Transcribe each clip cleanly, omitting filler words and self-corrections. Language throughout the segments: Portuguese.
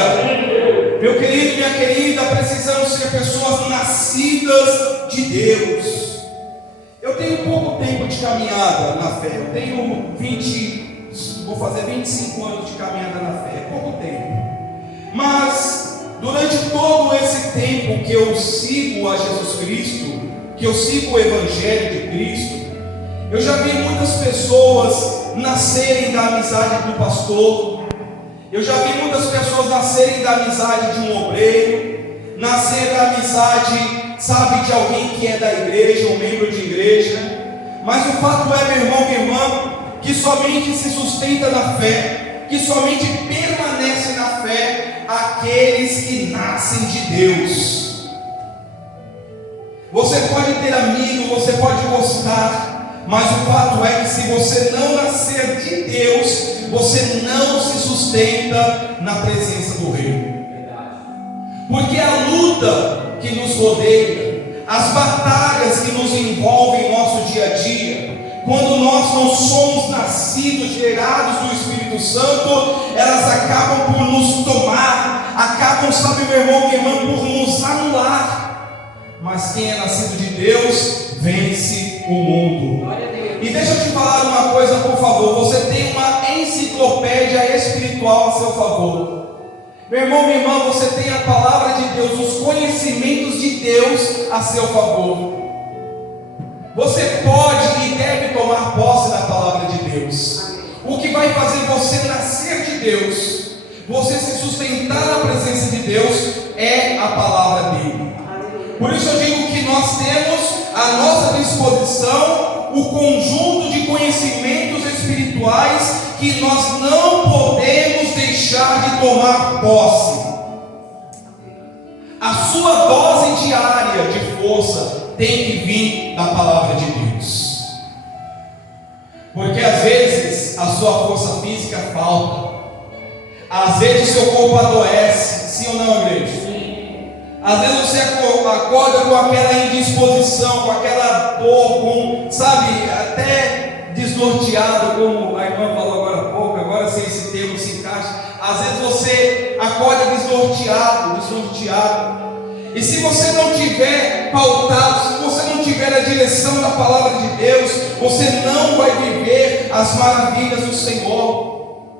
Aleluia! Meu querido, minha querida, precisamos ser pessoas nascidas de Deus. Eu tenho pouco tempo de caminhada na fé. Eu tenho vou fazer 25 anos de caminhada na fé. É pouco tempo. Mas durante todo esse tempo que eu sigo a Jesus Cristo, que eu sigo o Evangelho de Cristo, eu já vi muitas pessoas nascerem da amizade do pastor. Eu já vi muitas pessoas nascerem da amizade de um obreiro, nascer da amizade, sabe, de alguém que é da igreja, um membro de igreja. Mas o fato é, meu irmão, minha irmã, que somente se sustenta na fé, que somente permanece na fé aqueles que nascem de Deus. Você pode ter amigo, você pode gostar, mas o fato é que se você não nascer de Deus, você não se sustenta na presença do Rei. Porque a luta que nos rodeia, as batalhas que nos envolvem em nosso dia a dia, quando nós não somos nascidos, gerados do Espírito Santo, elas acabam por nos tomar, acabam, sabe, meu irmão, minha irmã, por nos anular. Mas quem é nascido de Deus, vence o mundo. E deixa eu te falar uma coisa, por favor. Você tem uma enciclopédia espiritual a seu favor. Meu irmão, minha irmã, você tem a palavra de Deus, os conhecimentos de Deus a seu favor. Você pode e deve tomar posse da palavra de Deus. O que vai fazer você nascer de Deus, você se sustentar na presença de Deus, é a palavra dele. Por isso eu digo que nós temos à nossa disposição o conjunto de conhecimentos espirituais que nós não podemos deixar de tomar posse. A sua dose diária de força tem que vir da palavra de Deus. Porque às vezes a sua força física falta. Às vezes o seu corpo adoece. Sim ou não, igreja? Às vezes você acorda com aquela indisposição, com aquela dor, com, sabe, até desnorteado, como a irmã falou agora há pouco, agora se esse termo se encaixa. Às vezes você acorda desnorteado. E se você não tiver pautado, se você não tiver a direção da palavra de Deus, você não vai viver as maravilhas do Senhor.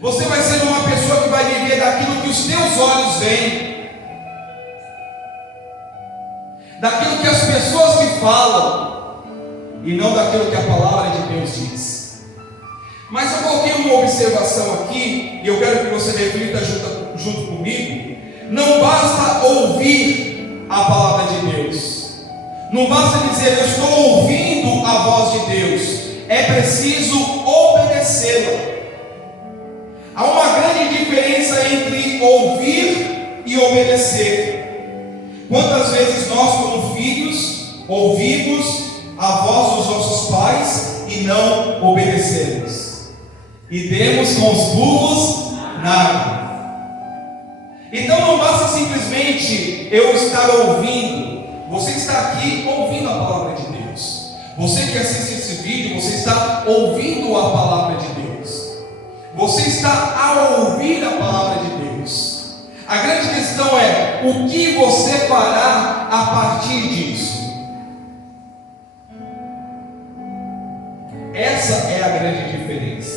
Você vai ser uma pessoa que vai viver daquilo que os teus olhos veem, daquilo que as pessoas te falam, e não daquilo que a palavra de Deus diz. Mas eu coloquei uma observação aqui, e eu quero que você reflita junto comigo. Não basta ouvir a palavra de Deus, não basta dizer eu estou ouvindo a voz de Deus, é preciso obedecê-la. Há uma grande diferença entre ouvir e obedecer. Quantas vezes nós, como filhos, ouvimos a voz dos nossos pais e não obedecemos, e demos com os burros na água. Então não basta simplesmente eu estar ouvindo. Você está aqui ouvindo a palavra de Deus. Você que assiste esse vídeo, você está ouvindo a palavra de Deus. Você está a ouvir a palavra de Deus. A grande questão é: o que você fará a partir disso? Essa é a grande diferença.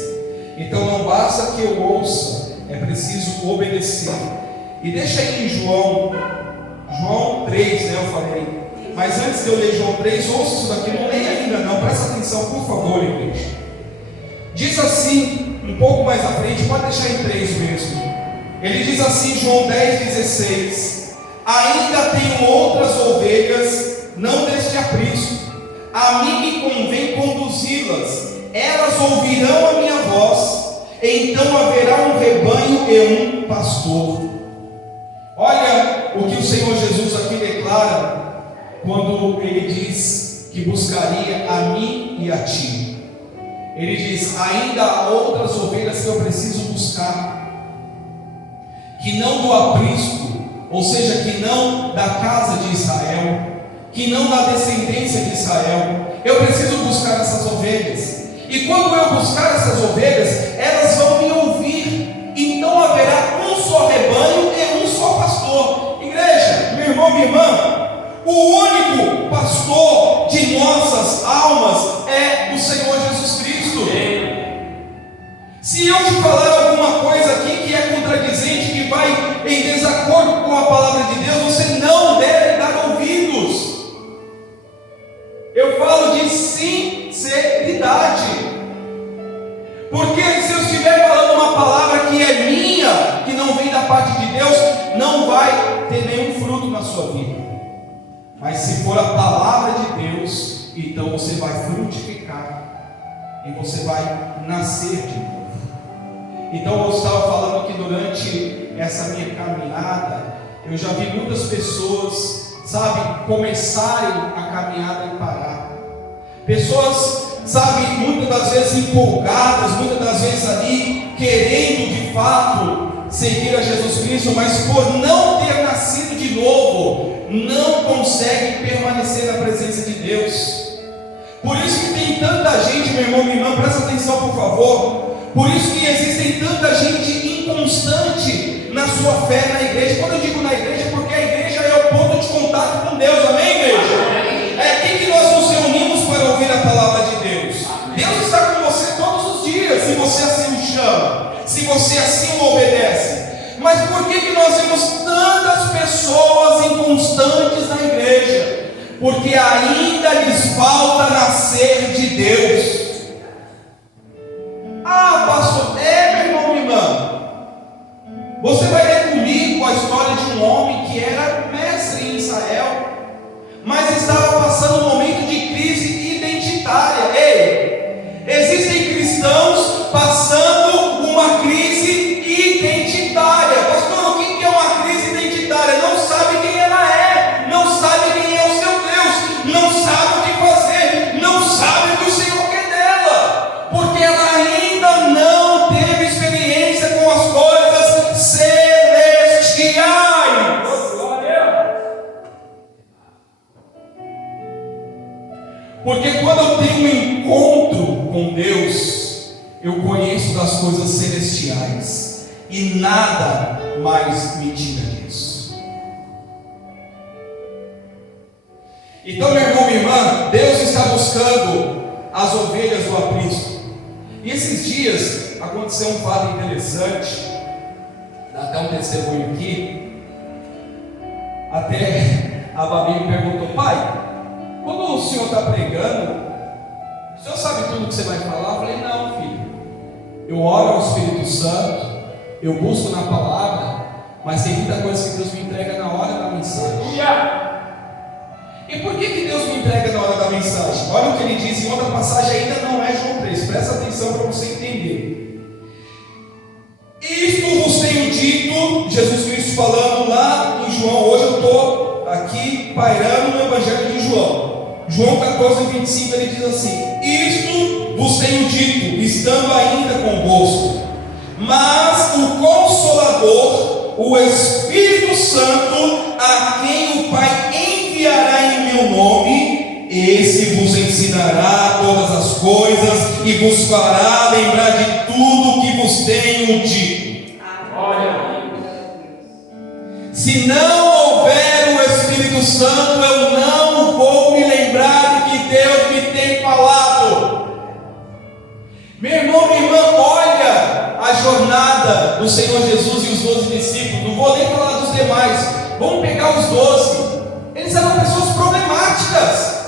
Então não basta que eu ouça, é preciso obedecer. E deixa aí em João 3, né, eu falei. Mas antes de eu ler João 3, ouça isso daqui, não leia ainda não, presta atenção, por favor, igreja. Diz assim, um pouco mais à frente, pode deixar em 3 mesmo. Ele diz assim, João 10,16: ainda tenho outras ovelhas, não deste aprisco. A mim me convém conduzi-las, elas ouvirão a minha voz, então haverá um rebanho e um pastor. Olha o que o Senhor Jesus aqui declara, quando Ele diz que buscaria a mim e a ti. Ele diz: ainda há outras ovelhas que eu preciso buscar, que não do aprisco, ou seja, que não da casa de Israel, que não da descendência de Israel. Eu preciso buscar essas ovelhas, e quando eu buscar essas ovelhas, elas vão me ouvir. Então haverá um só rebanho O único pastor de nossas almas é o Senhor Jesus Cristo. Se eu te falar alguma coisa aqui que é contradizente, que vai em desacordo com a palavra de Deus, você não deve dar ouvidos. Eu falo de sinceridade. Porque se eu estiver falando uma palavra que é minha, que não vem da parte de Deus, não vai ter nenhum fruto na sua vida. Mas se for a palavra de Deus, então você vai frutificar e você vai nascer de novo. Então eu estava falando que durante essa minha caminhada, eu já vi muitas pessoas, sabe, começarem a caminhada e parar. Pessoas, sabe, muitas das vezes empolgadas, muitas das vezes ali querendo de fato seguir a Jesus Cristo, mas por não ter nascido de novo, não conseguem permanecer na presença de Deus. Por isso que tem tanta gente, meu irmão, minha irmã, presta atenção por favor. Por isso que existem tanta gente inconstante na sua fé na igreja. Quando eu digo na igreja, porque a igreja é o ponto de contato com Deus, amém, igreja? É aqui que nós nos reunimos para ouvir a palavra de Deus. Deus está com você todos os dias, se você assim o chama, se você assim o obedece. Mas por que nós vemos tantas pessoas inconstantes na igreja? Porque ainda lhes falta nascer de Deus. Ah, pastor, meu irmão, minha irmã, você vai ler comigo a história de um homem que era mestre em Israel, mas estava passando um momento de crise identitária. Ei, existem cristãos passando uma crise identitária. Pastor, o que é uma crise identitária? Não sabe quem ela é, não sabe quem é o seu Deus, não sabe o que fazer, não sabe o que o Senhor quer dela, porque ela ainda não teve experiência com as coisas celestiais. Porque quando eu tenho um encontro com Deus, eu conheço das coisas celestiais e nada mais me tira disso. Então, meu irmão, minha irmã, Deus está buscando as ovelhas do aprisco. E esses dias aconteceu um fato interessante, dá até um testemunho aqui. Até a Babi me perguntou: pai, quando o senhor está pregando, o senhor sabe tudo que você vai falar? Eu falei: não, filho, eu oro ao Espírito Santo, eu busco na palavra, mas tem muita coisa que Deus me entrega na hora da mensagem. E por que Deus me entrega na hora da mensagem? Olha o que ele diz em outra passagem, ainda não é João 3, presta atenção para você entender. Isto vos tenho dito, Jesus Cristo falando lá em João. Hoje eu estou aqui pairando no Evangelho de João. João 14, 25, ele diz assim: isto vos tenho dito, estando ainda convosco, mas o Consolador, o Espírito Santo, a quem o Pai enviará em meu nome, esse vos ensinará todas as coisas e vos fará lembrar de tudo o que vos tenho dito. Se não houver o Espírito Santo, eu não vou me lembrar do que Deus me tem falado. Meu irmão, minha irmã, olha a jornada do Senhor Jesus e os 12 discípulos. Não vou nem falar dos demais, vamos pegar os 12. Eles eram pessoas problemáticas.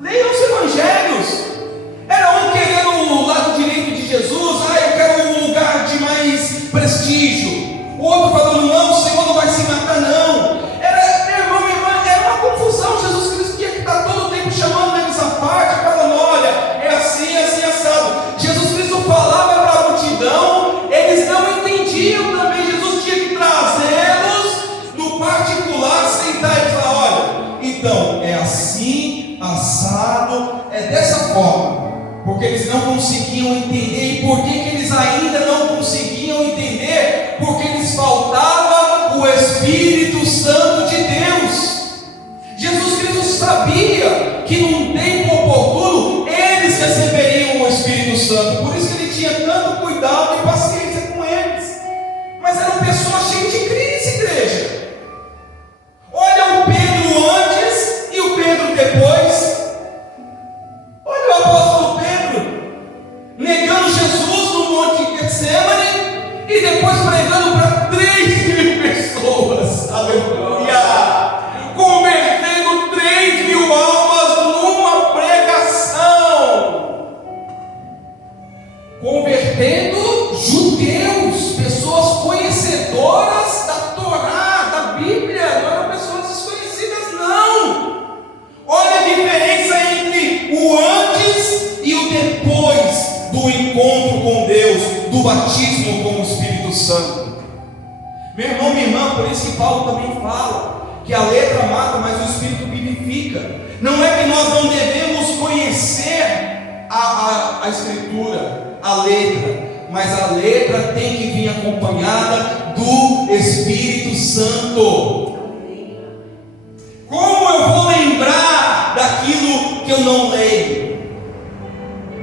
Leiam os evangelhos. Era um querendo o lado direito de Jesus. Eu quero um lugar de mais prestígio. O outro falando: não, o Senhor não vai se matar, não. Era, meu irmão, minha irmã, era uma confusão. Jesus Cristo tinha que estar todo o tempo chamando eles à parte, falando: olha, é assim, assim, assado. Jesus Cristo falava para a multidão, eles não entendiam também. Jesus tinha que trazê-los no particular, sentar e falar: olha, então é assim, assado, é dessa forma. Porque eles não conseguiam entender. E por que eles ainda não conseguiam entender? Porque lhes faltava o Espírito Santo de Deus. Jesus Cristo sabia que num tempo oportuno eles receberiam o Espírito Santo. Por isso que ele tinha tanto cuidado e paciência com eles. Mas eram pessoas cheias de crise, igreja. Olha o Pedro antes do batismo com o Espírito Santo. Meu irmão, minha irmã, por isso que Paulo também fala que a letra mata, mas o Espírito vivifica. Não é que nós não devemos conhecer a Escritura, a letra, mas a letra tem que vir acompanhada do Espírito Santo. Como eu vou lembrar daquilo que eu não leio?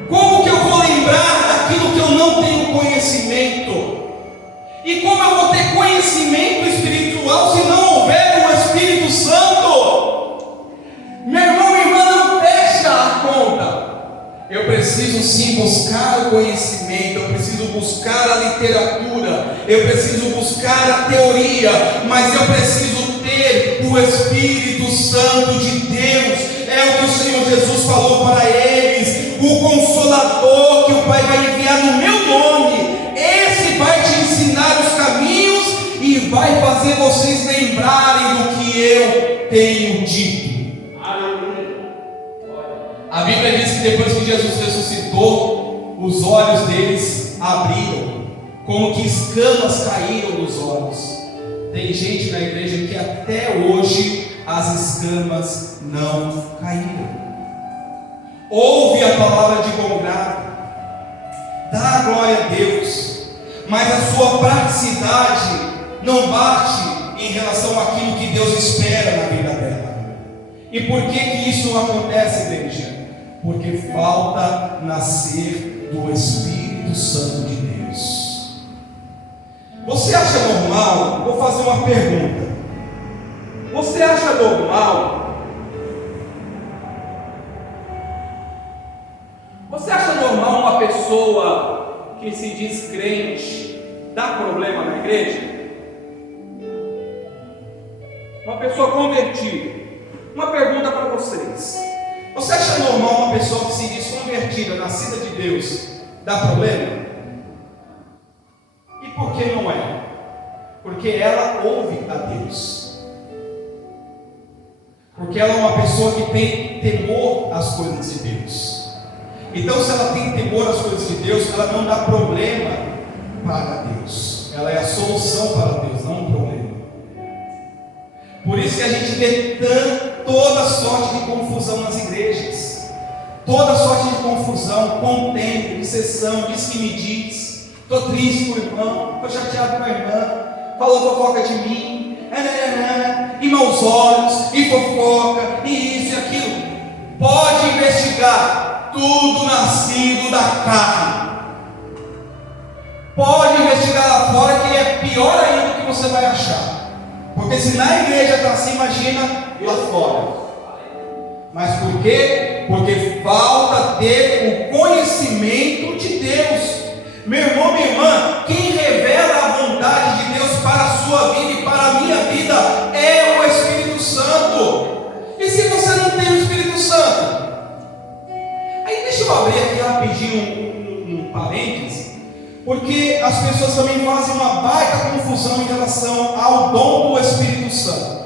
Como que eu vou lembrar daquilo que eu não tenho conhecimento? E como eu vou ter conhecimento espiritual se não houver o Espírito Santo? Meu irmão e irmã, não fecha a conta. Eu preciso sim buscar o conhecimento, eu preciso buscar a literatura, eu preciso buscar a teoria, mas eu preciso ter o Espírito Santo de Deus. É o que o Senhor Jesus falou para eles: o Consolador que o Pai vai enviar no meu nome, esse vai te ensinar os caminhos e vai fazer vocês lembrarem do que eu tenho dito. A Bíblia diz que depois que Jesus ressuscitou, os olhos deles abriram, como que escamas caíram dos olhos. Tem gente na igreja que até hoje as escamas não caíram. Ouve a palavra de bom grado, dá glória a Deus, mas a sua praticidade não bate em relação àquilo que Deus espera na vida dela. E por que isso acontece, igreja? Porque falta nascer do Espírito Santo de Deus. Você acha normal? Vou fazer uma pergunta. Você acha normal? Você acha normal uma pessoa que se diz crente dar problema na igreja? Uma pessoa convertida. Uma pergunta para vocês: você acha normal uma pessoa que se diz convertida, nascida de Deus, dar problema? E por que não é? Porque ela ouve a Deus. Porque ela é uma pessoa que tem temor às coisas de Deus. Então, se ela tem temor às coisas de Deus, ela não dá problema para Deus. Ela é a solução para Deus, não um problema. Por isso que a gente vê toda sorte de confusão nas igrejas, toda sorte de confusão, contenda, dissensão, diz que me diz, estou triste com o irmão, estou chateado com a irmã, falou fofoca de mim, e maus olhos, e fofoca, e isso e aquilo. Pode investigar, tudo nascido da carne. Pode investigar lá fora, que é pior ainda do que você vai achar. Porque se na igreja está assim, imagina lá fora. Mas por quê? Porque falta ter o conhecimento de Deus. Meu irmão, minha irmã, quem revela a vontade de Deus para a sua vida e para a minha vida é o Espírito Santo. E se você não tem o Espírito Santo? Aí deixa eu abrir aqui rapidinho um parênteses. Porque as pessoas também fazem uma baita confusão em relação ao dom do Espírito Santo.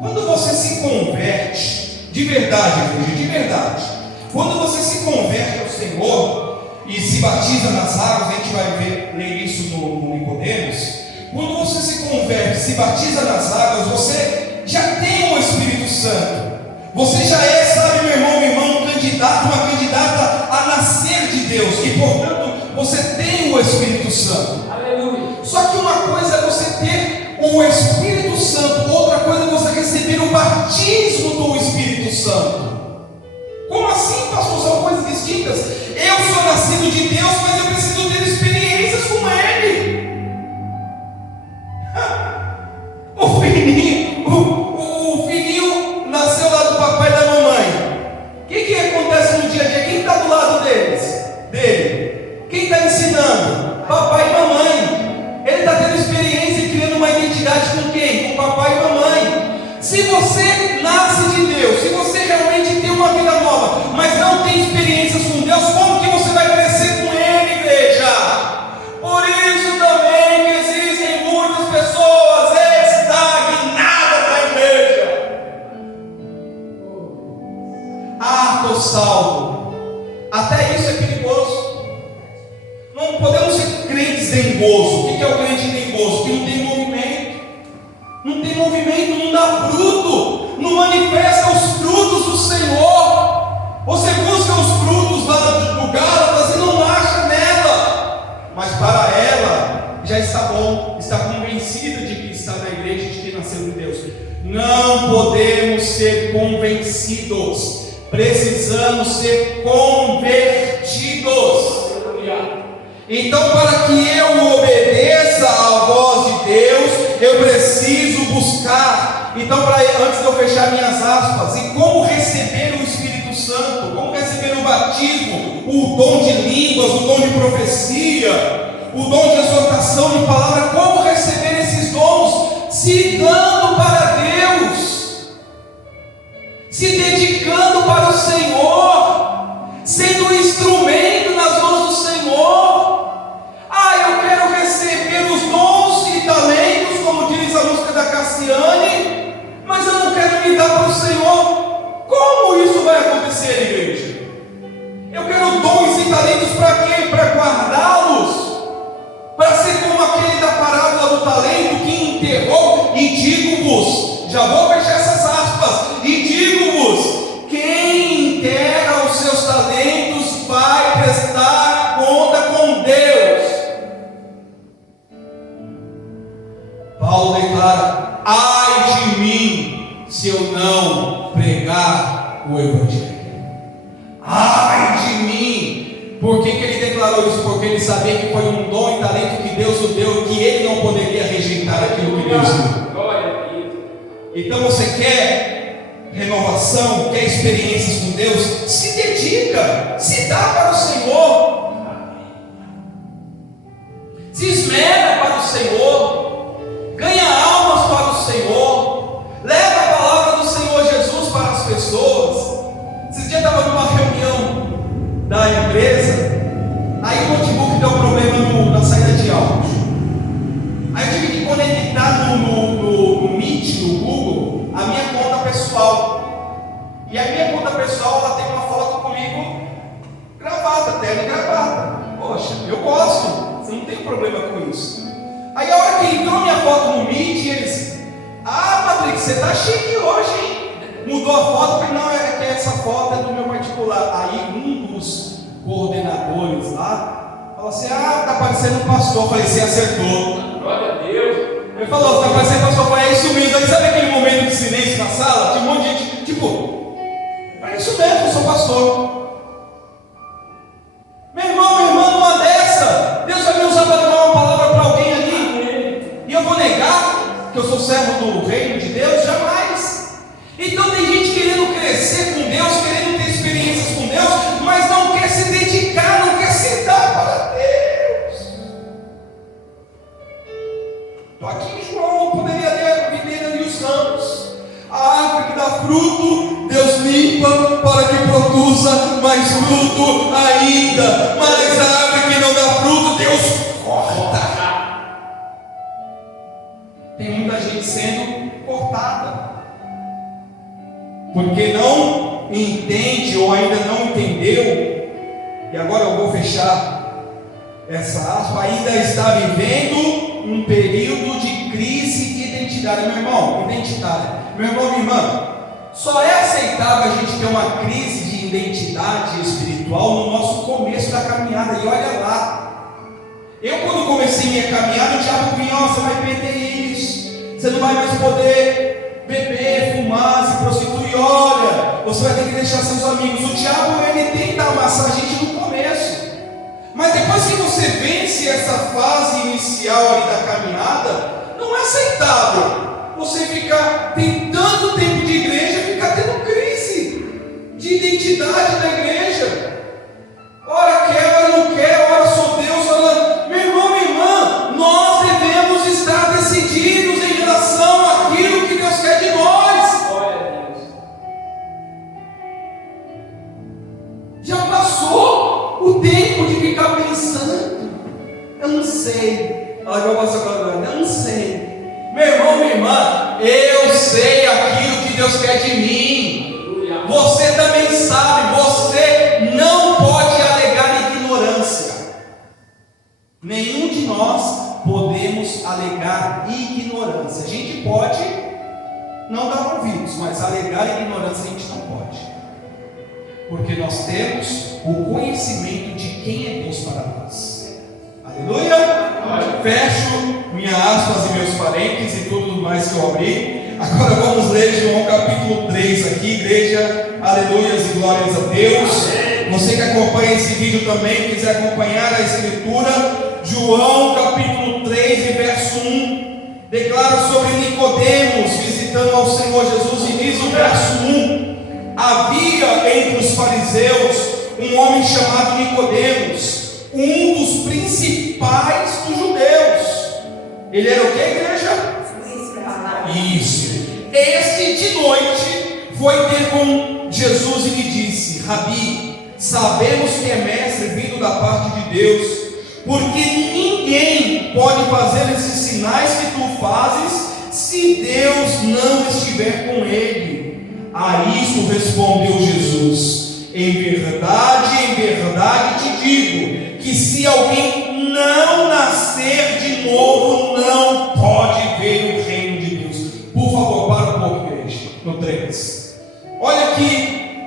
Quando você se converte, de verdade, igreja, de verdade, quando você se converte ao Senhor e se batiza nas águas, a gente vai ler isso no Nicodemos. Quando você se converte, se batiza nas águas, você já tem o Espírito Santo. Você já é, sabe, meu irmão, minha irmã, um candidato, uma candidata a nascer de Deus. E portanto, você tem o Espírito Santo. Aleluia. Só que uma coisa é você ter o Espírito Santo, outra coisa é você receber o batismo do Espírito Santo. Como assim, pastor? São coisas distintas. Eu sou nascido de Deus, mas eu preciso ter experiências com Ele. O filhinho nasceu lá do papai e da mamãe. O que acontece no dia a dia? Quem está do lado dele? Quem está ensinando? Papai e mamãe. Ele está tendo experiência e criando uma identidade com quem? Com papai e mamãe. Se você nasce de Deus, se você realmente tem uma vida nova, mas não tem experiências com Deus, como que você vai crescer com Ele, igreja? Por isso também que existem muitas pessoas estagnadas na igreja. Ah, estou salvo. Até isso é perigoso. Não podemos Não podemos ser convencidos, precisamos ser convertidos. Então, para que eu obedeça à voz de Deus, eu preciso buscar. Então, antes de eu fechar minhas aspas, e como receber o Espírito Santo, como receber o batismo, o dom de línguas, o dom de profecia, o dom de exortação de palavra, como receber esses dons? Se dando para Deus, se dedicando para o Senhor, sendo instrumento nas mãos do Senhor. Eu quero receber os dons e talentos, como diz a música da Cassiane, mas eu não quero me dar para o Senhor. Como isso vai acontecer, igreja? Eu quero dons e talentos para quê? Para guardá-los, para ser como aquele da parábola do talento que enterrou. E digo-vos, já vou fechar essas aspas, e digo-vos, quem enterra os seus talentos vai prestar conta com Deus. Paulo declara: ai de mim se eu não pregar o Evangelho. Ai de mim. Por que ele declarou isso? Porque ele sabia que foi um dom e talento que Deus o deu, que ele não poderia rejeitar aquilo que Deus deu. Então você quer renovação, quer experiências com Deus? Se dedica, se dá para o Senhor, se esmera para o Senhor, ganha almas para o Senhor, leva a palavra do Senhor Jesus para as pessoas. Esse dia eu estava numa reunião da empresa, aí o notebook deu problema na saída de áudio. Aí eu tive que conectar no Meet, no Google, a minha conta pessoal. E a minha conta pessoal, ela tem uma foto comigo gravata, terno e gravata. Poxa, eu gosto, você não tem problema com isso. Aí a hora que entrou minha foto no Meet, eles: Patrick, você tá chique hoje, hein? Mudou a foto, porque não, é que essa foto é do meu particular. Aí um dos coordenadores lá falou assim: tá parecendo um pastor. Eu falei: você acertou. Glória a Deus. Ele falou: tá parecendo um pastor. Eu falei: é isso mesmo. Aí sabe aquele momento de silêncio na sala? Tinha um monte de gente, tipo, é isso mesmo, eu sou pastor. Meu irmão, minha irmã, numa dessa, Deus vai me usar para dar uma palavra para alguém ali, e eu vou negar que eu sou servo do reino de Deus? Jamais. Então tem gente querendo crescer com Deus, querendo ter experiências com Deus, mas não quer se dedicar, não quer se dar para Deus. Estou aqui em João, poderia ler ali os campos. A árvore que dá fruto, Deus limpa para que produza mais fruto ainda. Mas a árvore que não dá fruto, Deus corta. Tem muita gente sendo cortada, porque não entende ou ainda não entendeu. E agora eu vou fechar essa aspa. Ainda está vivendo um período de crise de identidade. Meu irmão, identidade. Meu irmão, minha irmã, só é aceitável a gente ter uma crise de identidade espiritual no nosso começo da caminhada. E olha lá, eu quando comecei minha caminhada, o diabo vinha: você vai perder isso, você não vai mais poder beber, fumar, se prostituir, olha, você vai ter que deixar seus amigos. O diabo, ele tenta amassar a gente no começo, mas depois que você vence essa fase inicial ali da caminhada, não é aceitável você ficar, tem tanto tempo de igreja, ficar tendo crise de identidade da igreja. Ora quer, ora não quer, ora sou Deus, ora... Meu irmão, minha irmã, nós devemos estar decididos em relação àquilo que Deus quer de nós. Glória a Deus. Já passou o tempo de ficar pensando: eu não sei. Olha, eu não sei. Meu irmão, minha irmã, eu sei aquilo que Deus quer de mim. Você também sabe. Você não pode alegar ignorância. Nenhum de nós podemos alegar ignorância. A gente pode não dar ouvidos, mas alegar ignorância a gente não pode, porque nós temos o conhecimento de quem é Deus para nós. Aleluia. Fecho minhas aspas e meus parênteses e tudo mais que eu abri. Agora vamos ler João capítulo 3 aqui, igreja, aleluias e glórias a Deus. Você que acompanha esse vídeo também, quiser acompanhar a escritura, João capítulo 3 e verso 1, declara sobre Nicodemos visitando ao Senhor Jesus, e diz o verso 1: havia entre os fariseus um homem chamado Nicodemos, um dos principais dos judeus. Ele era o que, igreja? Isso. Este de noite foi ter com Jesus e lhe disse: Rabi, sabemos que é mestre vindo da parte de Deus, porque ninguém pode fazer esses sinais que tu fazes se Deus não estiver com ele. A isto respondeu Jesus: em verdade te digo, que se alguém não nascer de novo, não pode ver o reino de Deus. Por favor, para um pouco, igreja, no 3. Olha que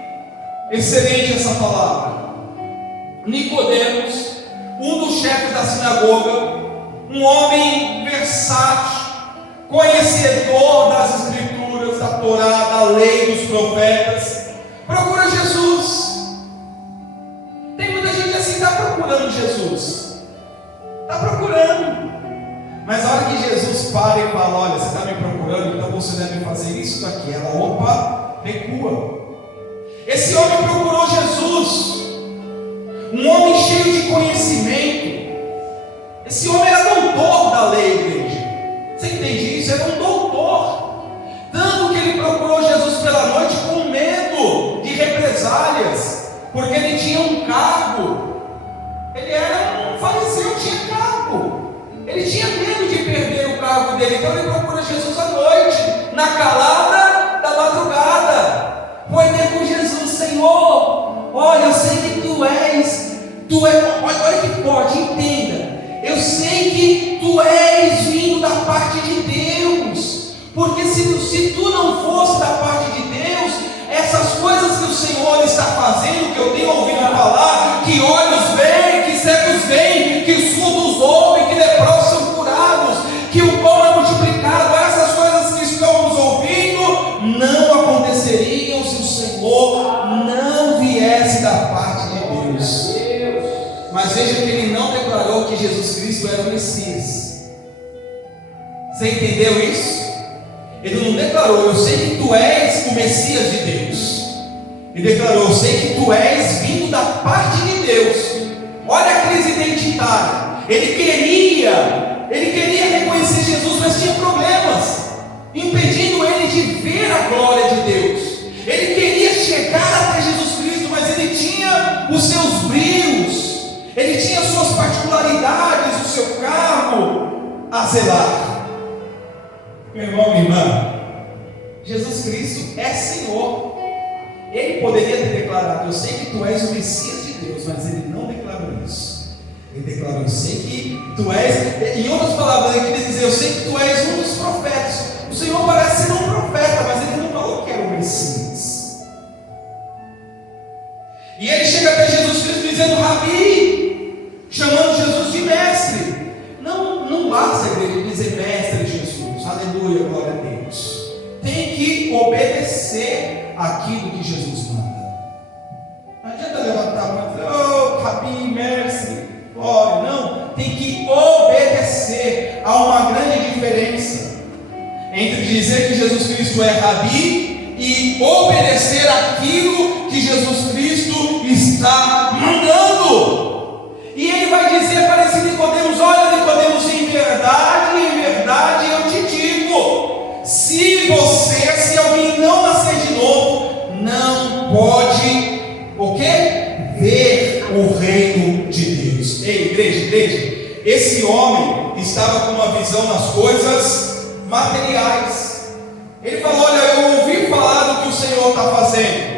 excelente essa palavra. Nicodemos, um dos chefes da sinagoga, um homem versátil, conhecedor das escrituras, da Torá, da lei, dos profetas, procura Jesus. Tem muita gente assim que está procurando Jesus, está procurando, mas a hora que Jesus para e fala: olha, você está me procurando, então você deve fazer isso daqui, ela, opa, recua. Esse homem procurou Jesus, um homem cheio de conhecimento. Esse homem era doutor da lei, igreja. Você entende isso? Era um doutor. Tanto que ele procurou Jesus pela noite com medo de represálias, porque ele tinha um cargo. Ele era um fariseu, tinha cargo. Ele tinha medo de perder o cargo dele. Então ele procura Jesus à noite, na calada da madrugada. Foi ter com Jesus: Senhor, olha, eu sei que tu és, olha que pode, entenda. Eu sei que tu és vindo da parte de Deus, porque se tu não fosse da parte de Deus, essas coisas que o Senhor está fazendo, que eu tenho ouvido falar, que olhos veem, que cegos veem, que surdos ouvem, que leprosos são curados, que o pão é multiplicado, essas coisas que estamos ouvindo não aconteceriam se o Senhor não viesse da parte de Deus. Mas veja que ele não declarou que Jesus Cristo era o Messias. Você entendeu isso? Ele não declarou: eu sei que tu és o Messias de Deus. Ele declarou: eu sei que tu és vindo da parte de Deus. Olha a crise identitária. Ele queria reconhecer Jesus, mas tinha problemas impedindo ele de ver a glória de Deus. Ele queria chegar até Jesus Cristo, mas ele tinha os seus brios, ele tinha suas particularidades, o seu cargo a zelar. Meu irmão, minha irmã, Jesus Cristo é Senhor. Ele poderia ter declarado: eu sei que tu és o Messias de Deus, mas ele não declarou isso. Ele declarou: eu sei que tu és, em outras palavras, ele queria dizer: eu sei que tu és um dos profetas. O Senhor parece ser um profeta, mas ele não falou que era o Messias. E ele chega até Jesus Cristo dizendo: Rabi, chamando Jesus de mestre. Não basta a igreja dizer mestre Jesus, aleluia, glória a Deus. Tem que obedecer aquilo que Jesus manda. Não adianta levantar a mão e dizer: oh, Rabi, mestre, glória. Não, tem que obedecer. Há uma grande diferença entre dizer que Jesus Cristo é Rabi e obedecer aquilo que Jesus Cristo está mandando. E ele vai dizer para esse Nicodemos: olha, Nicodemos, em verdade eu te digo, se alguém não nascer de novo, não pode, o quê? Ver o reino de Deus. Ei, igreja, esse homem estava com uma visão nas coisas materiais. Ele falou: olha, eu ouvi falar do que o Senhor está fazendo,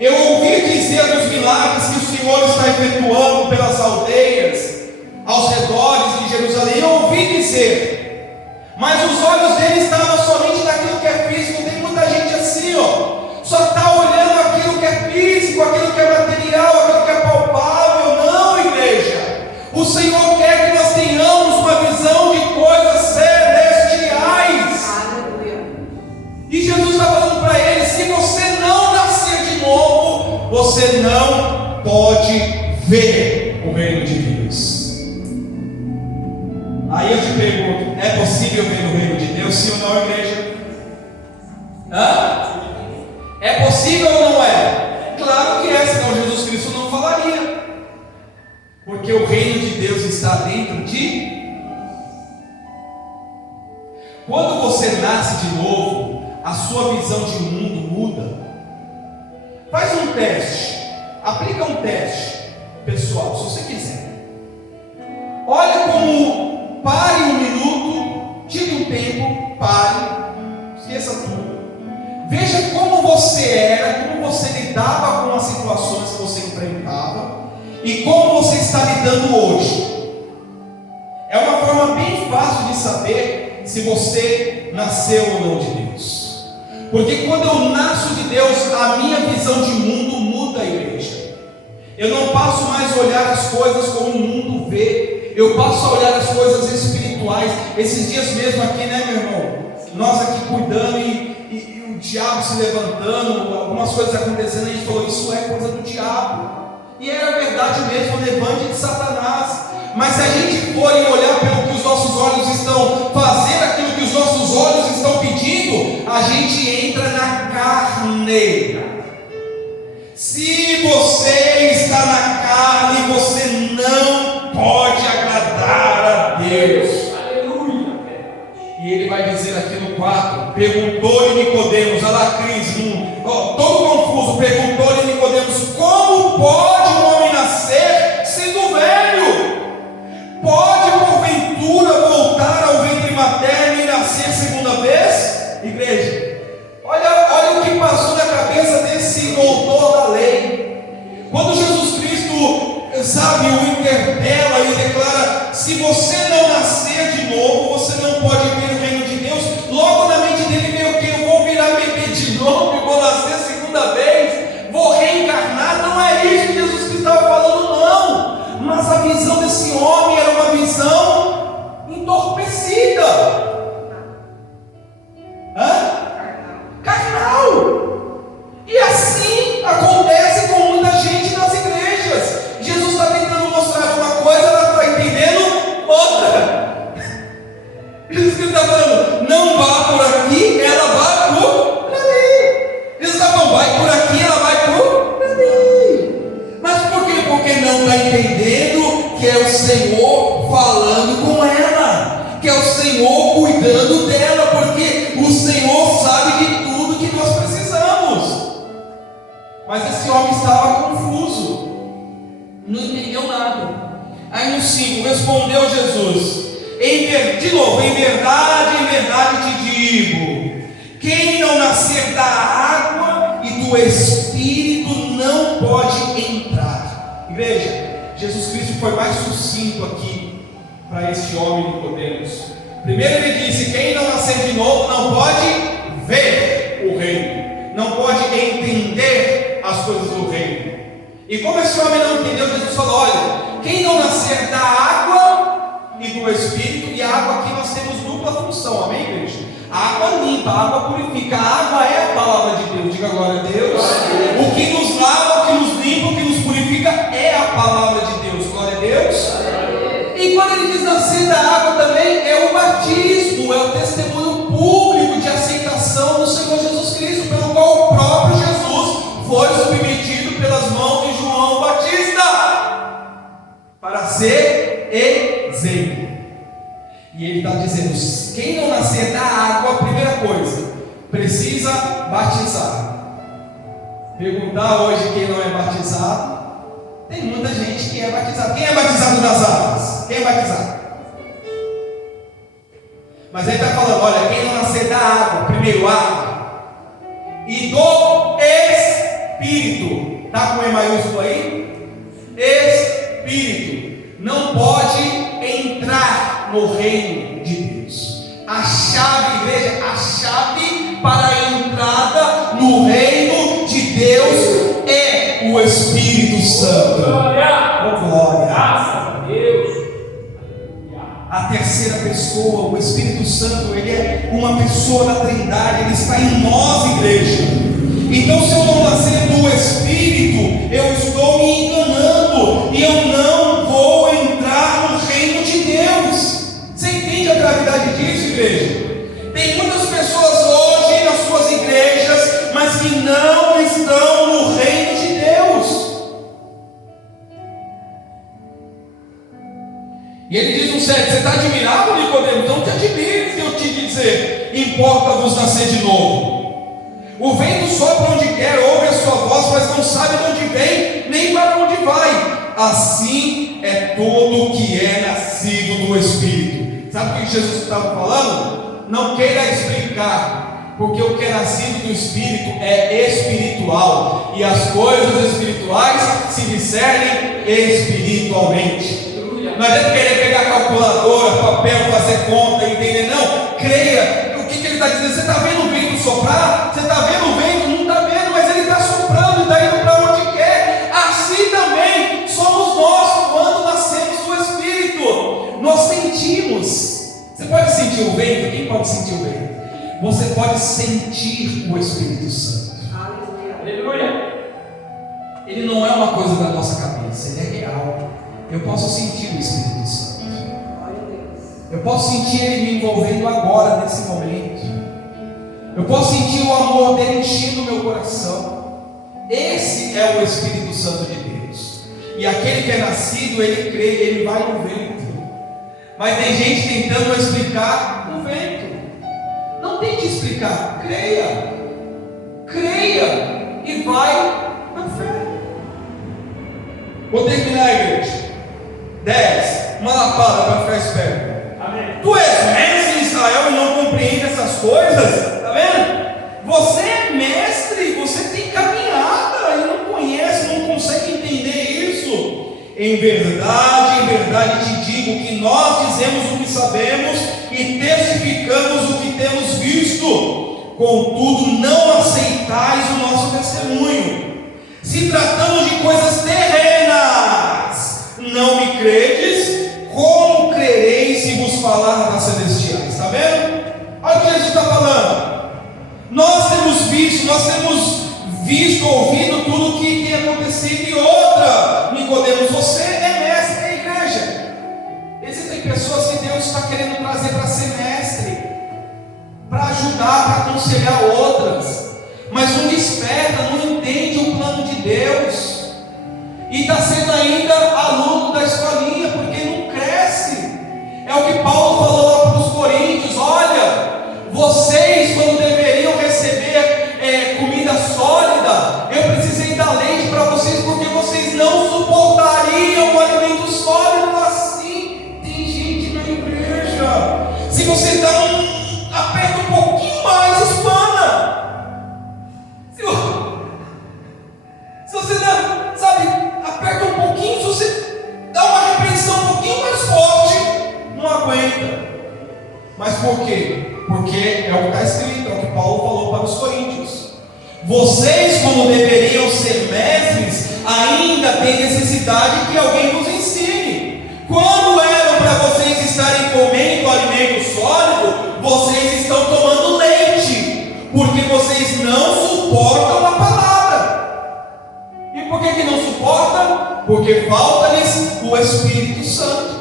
eu ouvi dizer dos milagres que o Senhor está efetuando pelas aldeias, aos redores de Jerusalém, eu ouvi dizer, mas os olhos dele estavam somente naquilo que é físico. Tem muita gente assim, só está olhando aquilo que é físico, aquilo que é material, aquilo que é palpável. Não, igreja, o Senhor quer que nós tenhamos uma visão de coisas celestiais. pode ver o reino de Deus. Aí eu te pergunto, é possível ver o reino de Deus, sim ou não, igreja? É possível ou não é? Claro que é, senão Jesus Cristo não falaria. Porque o reino de Deus está dentro de... Quando você nasce de novo, a sua visão de mundo muda. Faz um teste, aplica um teste pessoal, se você quiser. Olha como, pare um minuto, tire um tempo, pare, esqueça tudo. Veja como você era, como você lidava com as situações que você enfrentava e como você está lidando hoje. É uma forma bem fácil de saber se você nasceu ou não de Deus. Porque quando eu nasço de Deus, a minha visão de mundo muda, a igreja. Eu não passo mais a olhar as coisas como o mundo vê. Eu passo a olhar as coisas espirituais. Esses dias mesmo aqui, né, meu irmão? Nós aqui cuidando e o diabo se levantando, algumas coisas acontecendo, a gente falou, isso é coisa do diabo. E era verdade mesmo, o levante de Satanás. Mas se a gente for e olhar pelo que os nossos olhos estão fazendo, aquilo que os nossos olhos estão pedindo, a gente entra na carne. Se você está na carne, você não pode agradar a Deus. Aleluia. E ele vai dizer aqui no 4, perguntou-lhe Nicodemos, olha lá, Cris, todo confuso, perguntou-lhe Nicodemos, como pode um homem nascer sendo velho? Pode porventura voltar ao ventre materno e nascer segunda vez? Igreja, olha o que passou na cabeça desse doutor da lei. Quando Jesus Cristo, sabe, o interpela e declara, se você não nascer de novo, você não pode ver o reino de Deus. Logo na mente dele veio o que? Eu vou virar bebê de novo e vou nascer segunda vez, vou reencarnar. Não é isso que Jesus Cristo estava falando, não. Mas a visão desse homem era uma visão entorpecida. Carnal. E assim acontece com muita gente nas igrejas. Jesus está tentando mostrar uma coisa, ela está entendendo outra. Jesus está falando, não vá por aqui, ela vai por ali. Jesus está falando, vai por aqui, ela vai por ali. Mas por quê? Porque não está entendendo que é o Senhor falando com ela, que é o Senhor cuidando dela, porque o Senhor sabe de tudo que nós precisamos. Mas esse homem estava confuso, não entendeu nada. Aí no 5, respondeu Jesus, de novo, em verdade te digo, quem não nascer da água e do Espírito não pode entrar. Igreja, Jesus Cristo foi mais sucinto aqui para este homem Nicodemos. Primeiro ele disse, quem não nascer de novo não pode ver o reino, não pode entender as coisas do reino. E como esse homem não entendeu, Jesus falou, olha, quem não nascer da água e do Espírito, e a água aqui nós temos dupla função, amém, igreja? A água limpa, a água purifica, a água é a palavra de Deus, diga glória a Deus. O que nos lava, o que nos limpa, o que nos purifica é a palavra de Deus, glória a Deus. E quando ele diz nascer da água também, é o batismo, é o testemunho público de aceitação do Senhor Jesus Cristo, pelo qual o próprio Jesus foi submetido pelas mãos de João Batista, para ser exemplo. E ele está dizendo, quem não nascer da água, a primeira coisa, precisa batizar. Perguntar hoje quem não é batizado, tem muita gente que é batizado. Quem é batizado nas águas? Quem é batizado? Mas ele está falando, olha, quem não nascer da água, primeiro água, e do Espírito, está com E maiúsculo aí? Espírito, não pode entrar no reino de Deus. A chave, igreja, a chave para a entrada no reino de Deus é o Espírito Santo. Glória! Oh, glória! Graças a Deus! A terceira pessoa, o Espírito Santo, ele é uma pessoa da Trindade, ele está em nós, igreja. Então, se eu não nascer do Espírito, espírito, eu estou me enganando e eu não vou entrar no reino de Deus. Você entende a gravidade disso, igreja? Tem muitas pessoas hoje nas suas igrejas, mas que não estão no reino de Deus. E ele diz no 7, você está admirado, Nicodemo? Então te admire, que eu te dizer, importa-vos nascer de novo. O vento sopra onde quer, ouve a sua voz, mas não sabe de onde vem, nem para onde vai. Assim é todo que é nascido do Espírito. Sabe o que Jesus estava falando? Não queira explicar, porque o que é nascido do Espírito é espiritual, e as coisas espirituais se discernem espiritualmente. Não adianta querer pegar calculadora, papel, fazer conta, entender, não. Creia. O que ele está dizendo? Você está vendo o vento soprar? Você está vendo o vento? Não está vendo, mas ele está soprando e está indo para onde quer. Assim também somos nós quando nascemos do Espírito. Nós sentimos. Você pode sentir o vento? Quem pode sentir o vento? Você pode sentir o Espírito Santo. Aleluia. Ele não é uma coisa da nossa cabeça, ele é real. Eu posso sentir o Espírito Santo. Eu posso sentir ele me envolvendo agora, nesse momento. Eu posso sentir o amor dele enchendo o meu coração. Esse é o Espírito Santo de Deus. E aquele que é nascido, ele crê, ele vai no vento. Mas tem gente tentando explicar o vento. Não tente explicar, creia. Creia e vai na fé. Vou terminar, igreja. 10. Uma lapada para ficar esperto. Amém. Tu és mestre em Israel e não compreende essas coisas? Está vendo? Você é mestre, você tem caminhada e não conhece, não consegue entender isso. Em verdade te digo que nós dizemos o que sabemos e testificamos o que temos visto. Contudo, não aceitais o nosso testemunho. Se tratamos de coisas terrenas, não me credes, como crereis se vos falar das celestiais? Está vendo? Olha o que Jesus está falando. Nós temos visto, ouvido tudo o que tem acontecido. E outra, Nicodemos, você é mestre da igreja. Existem pessoas que Deus está querendo trazer para ser mestre, para ajudar, para aconselhar outras, mas não desperta, não entende o plano de Deus, e está sendo ainda aluno da escolinha, porque não cresce. É o que Paulo falou lá para os Coríntios: olha, vocês, quando deveriam receber comida sólida, eu precisei dar leite para vocês, porque vocês não suportariam o alimento sólido. Assim tem gente na igreja. Se você aperta um pouquinho mais, espana. Se você dá, sabe, aperta um pouquinho, se você dá uma repreensão um pouquinho mais forte, não aguenta. Mas por quê? Porque é o que está escrito, é o que Paulo falou para os Coríntios. Vocês, como deveriam ser mestres, ainda têm necessidade que alguém vos ensine. Quando era para vocês estarem comendo alimento sólido, vocês estão tomando leite, porque vocês não suportam a palavra. E por que não suportam? Porque falta-lhes o Espírito Santo.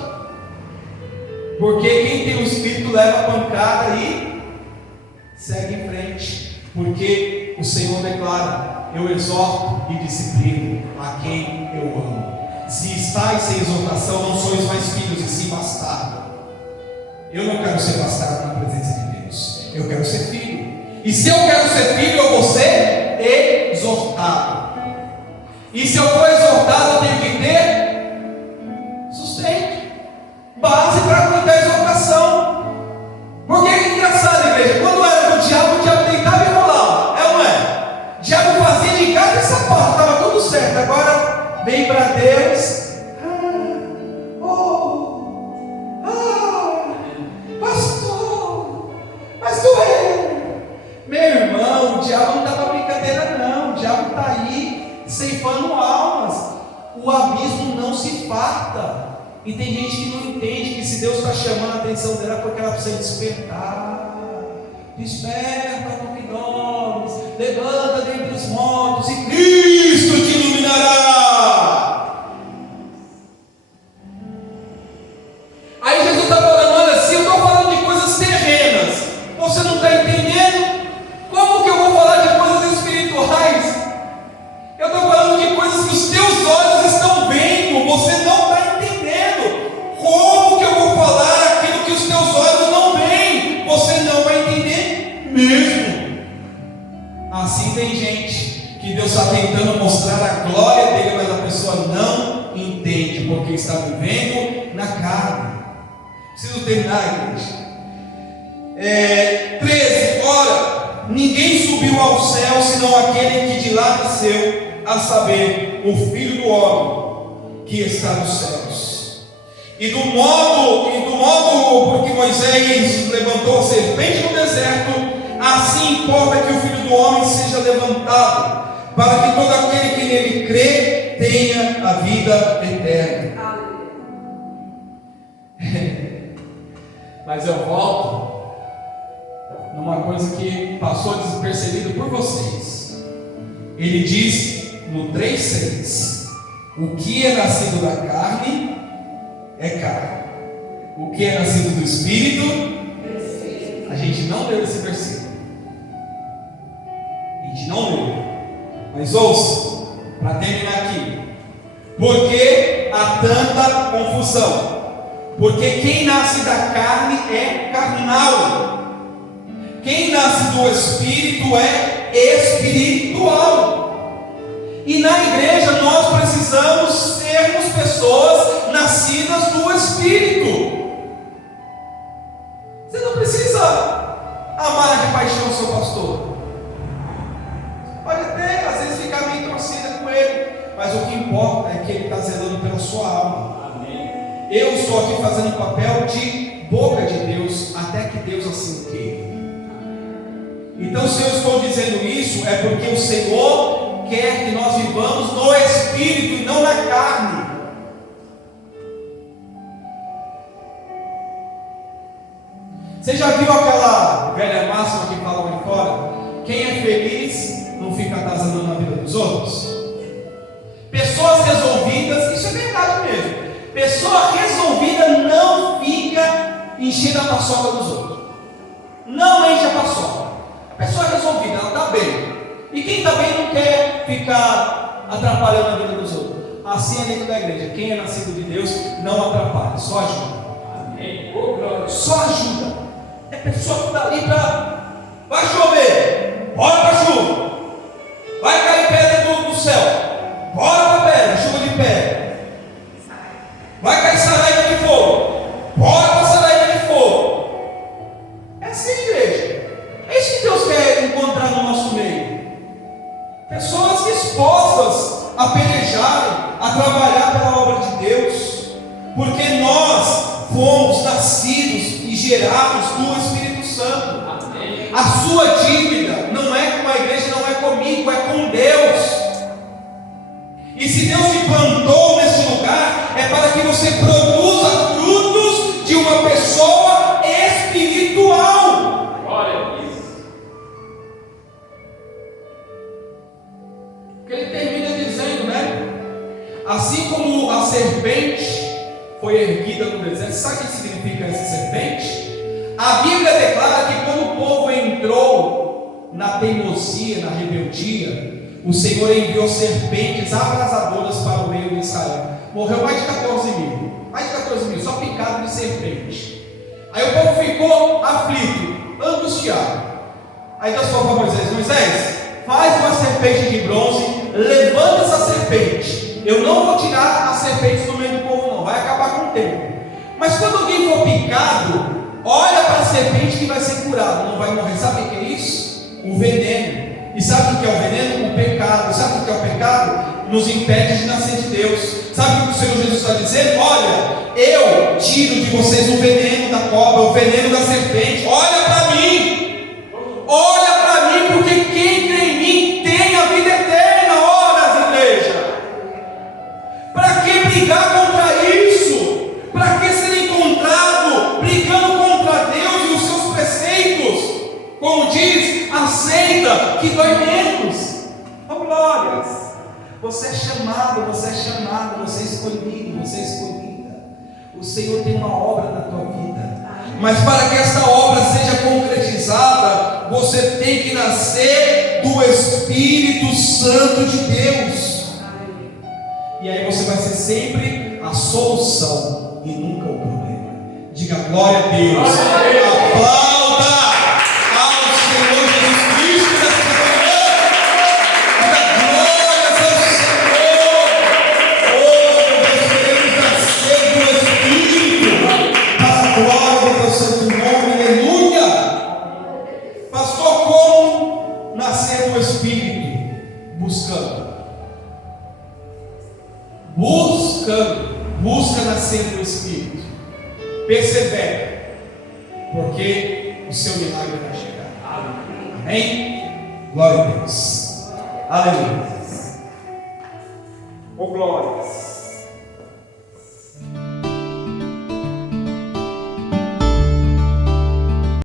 Porque quem tem o Espírito leva a pancada e segue em frente. Porque o Senhor declara: eu exorto e disciplino a quem eu amo. Se estáis sem exortação, não sois mais filhos, e sim bastardo. Eu não quero ser bastardo na presença de Deus, eu quero ser filho. E se eu quero ser filho, eu vou ser exortado. E se eu for exortado, eu tenho que ter sustento, base para aguentar a exortação. Porque é engraçado, igreja, quando era do diabo, o diabo deitava e rolava, é ou não é? O diabo fazia de casa e sapato, estava tudo certo. Agora vem para Deus: pastor, mas doeu. Meu irmão, o diabo não está para brincadeira não. O diabo está aí ceifando almas. O abismo não se farta. E tem gente que não entende que se Deus está chamando a atenção dela, é porque ela precisa despertar. Desperta, tu que dormes, levanta dentre os mortos, e Cristo te tentando mostrar a glória dele, mas a pessoa não entende, porque está vivendo na carne. Preciso terminar, igreja. 13. Ora, ninguém subiu ao céu senão aquele que de lá desceu, a saber, o Filho do Homem que está nos céus. E do modo porque Moisés levantou a serpente no deserto, assim importa que o Filho do Homem seja levantado, para que todo aquele que nele crê tenha a vida eterna. Mas eu volto numa coisa que passou despercebido por vocês. Ele diz no 3,6: o que é nascido da carne é carne, o que é nascido do Espírito. A gente não leu esse versículo, a gente não leu, mas ouça, para terminar aqui: porque há tanta confusão? Porque quem nasce da carne é carnal, quem nasce do Espírito é espiritual. E na igreja nós precisamos sermos pessoas nascidas do Espírito. Você não precisa amar de paixão o seu pastor, pode até às vezes ficar meio torcida com ele, mas o que importa é que ele está zelando pela sua alma. Eu estou aqui fazendo o papel de boca de Deus, até que Deus assim queira. Então, se eu estou dizendo isso, é porque o Senhor quer que nós vivamos no Espírito e não na carne. Você já viu aquela velha máxima que fala lá fora? Quem é feliz não fica atazanando na vida dos outros. Pessoas resolvidas, isso é verdade mesmo. Pessoa resolvida não fica enchendo a paçoca dos outros. Não enche a paçoca. Pessoa resolvida, ela está bem. E quem está bem não quer ficar atrapalhando a vida dos outros. Assim é dentro da igreja. Quem é nascido de Deus não atrapalha, só ajuda. Amém. Só ajuda. É pessoa que está ali para. Vai chover, bora para a chuva. Vai cair pedra do céu, bora para a pedra, chuva de pedra. Vai cair saraíba de fogo, bora para a saraíba de fogo. É assim, igreja. É isso que Deus quer encontrar no nosso meio. Pessoas dispostas a pelejarem, a trabalhar pela obra de Deus, porque nós fomos nascidos e gerados do Espírito Santo. Amém. A sua dívida não é com a igreja, não é comigo, é com Deus. E se Deus te plantou nesse lugar, é para que você produza frutos de uma pessoa espiritual. Glória a Deus. Porque ele termina dizendo, né? Assim como a serpente foi erguida no deserto. Sabe o que significa essa serpente? A Bíblia declara que quando o povo entrou na teimosia, na rebeldia, o Senhor enviou serpentes abrasadoras para o meio de Israel. Morreu mais de 14 mil, só picado de serpente. Aí o povo ficou aflito, angustiado. Aí Deus falou para Moisés: faz uma serpente de bronze, levanta essa serpente. Eu não vou tirar as serpentes do meio do povo, não, vai acabar com o tempo. Mas quando alguém for picado, olha para a serpente que vai ser curado, não vai morrer. Sabe o que é isso? O veneno. E sabe o que é o veneno? O pecado. Sabe o que é o pecado? Nos impede de nascer de Deus. Sabe o que o Senhor Jesus está dizendo? Olha, eu tiro de vocês o veneno da cobra, o veneno da serpente. Olha para mim. Olha para mim, porque quem crê em mim tem a vida eterna. Ora, igreja, para que brigar contra isso? Para que ser encontrado brigando contra Deus e os seus preceitos? Como diz, aceita que dói menos. Oh, glórias. Você é chamado, você é chamado, você é escolhido, você é escolhida. O Senhor tem uma obra na tua vida. Mas para que esta obra seja concretizada, você tem que nascer do Espírito Santo de Deus. E aí você vai ser sempre a solução e nunca o problema. Diga glória a Deus. Aplauda ao Senhor Jesus Cristo nesta manhã. Diga glória busca nascer do Espírito, persevera, porque o seu milagre vai chegar. Amém? Glória a Deus. Aleluia. Oh glória.